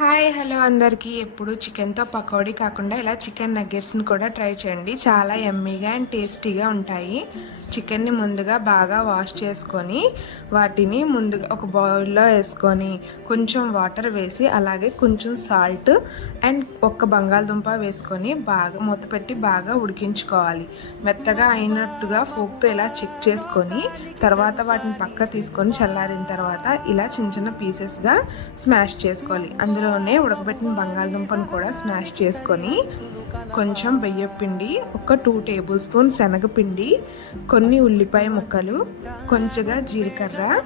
Hi hello అందరికీ. ఎప్పుడు చికెన్తో పకోడీ కాకుండా ఇలా చికెన్ నగ్గెట్స్ని కూడా ట్రై చేయండి. చాలా ఎమ్మీగా అండ్ టేస్టీగా ఉంటాయి. చికెన్ని ముందుగా బాగా వాష్ చేసుకొని వాటిని ముందుగా ఒక బౌల్లో వేసుకొని కొంచెం వాటర్ వేసి అలాగే కొంచెం సాల్ట్ అండ్ ఒక్క బంగాళదుంప వేసుకొని బాగా మూత పెట్టి బాగా ఉడికించుకోవాలి. మెత్తగా అయినట్టుగా ఫోక్తో ఇలా చెక్ చేసుకొని తర్వాత వాటిని పక్క తీసుకొని చల్లారిన తర్వాత ఇలా చిన్న చిన్న పీసెస్గా స్మాష్ చేసుకోవాలి. అందులోనే ఉడకబెట్టిన బంగాళదుంపను కూడా స్మాష్ చేసుకొని కొంచెం బియ్యపిండి ఒక టూ టేబుల్ స్పూన్ శనగపిండి కొన్ని ఉల్లిపాయ ముక్కలు కొంచెంగా జీలకర్ర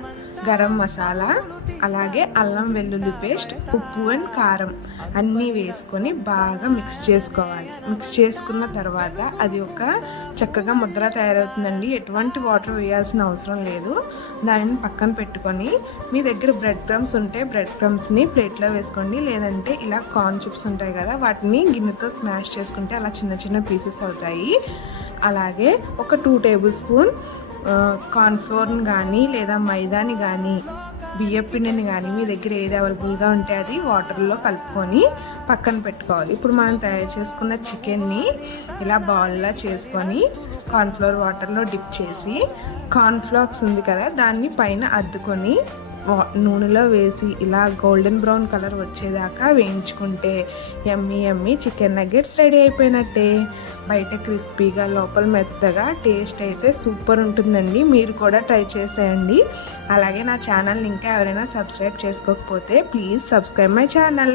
గరం మసాలా అలాగే అల్లం వెల్లుల్లి పేస్ట్ ఉప్పు అండ్ కారం అన్నీ వేసుకొని బాగా మిక్స్ చేసుకోవాలి. మిక్స్ చేసుకున్న తర్వాత అది ఒక చక్కగా ముద్ర తయారవుతుందండి. ఎటువంటి వాటర్ వేయాల్సిన అవసరం లేదు. దానిని పక్కన పెట్టుకొని మీ దగ్గర బ్రెడ్ క్రమ్స్ ఉంటే బ్రెడ్ క్రమ్స్ని ప్లేట్లో వేసుకోండి. లేదంటే ఇలా కార్న్ చిప్స్ ఉంటాయి కదా వాటిని గిన్నెతో స్మాష్ చేసుకుంటే అలా చిన్న చిన్న పీసెస్ అవుతాయి. అలాగే ఒక టూ టేబుల్ స్పూన్ కార్న్ఫ్లోర్ని కానీ లేదా మైదాని కానీ బియ్యం పిండిని కానీ మీ దగ్గర ఏది అవైలబుల్గా ఉంటే అది వాటర్లో కలుపుకొని పక్కన పెట్టుకోవాలి. ఇప్పుడు మనం తయారు చేసుకున్న చికెన్ని ఇలా బౌల్లా చేసుకొని కార్న్ఫ్లోర్ వాటర్లో డిప్ చేసి కార్న్ఫ్లాక్స్ ఉంది కదా దాన్ని పైన అద్దుకొని నూనెలో వేసి ఇలా గోల్డెన్ బ్రౌన్ కలర్ వచ్చేదాకా వేయించుకుంటే ఎమ్మి ఎమ్మి చికెన్ నగ్గెట్స్ రెడీ అయిపోయినట్టే. బయట క్రిస్పీగా లోపల మెత్తగా టేస్ట్ అయితే సూపర్ ఉంటుందండి. మీరు కూడా ట్రై చేసేయండి. అలాగే నా ఛానల్ని ఇంకా ఎవరైనా సబ్స్క్రైబ్ చేసుకోకపోతే ప్లీజ్ సబ్స్క్రైబ్ మై ఛానల్.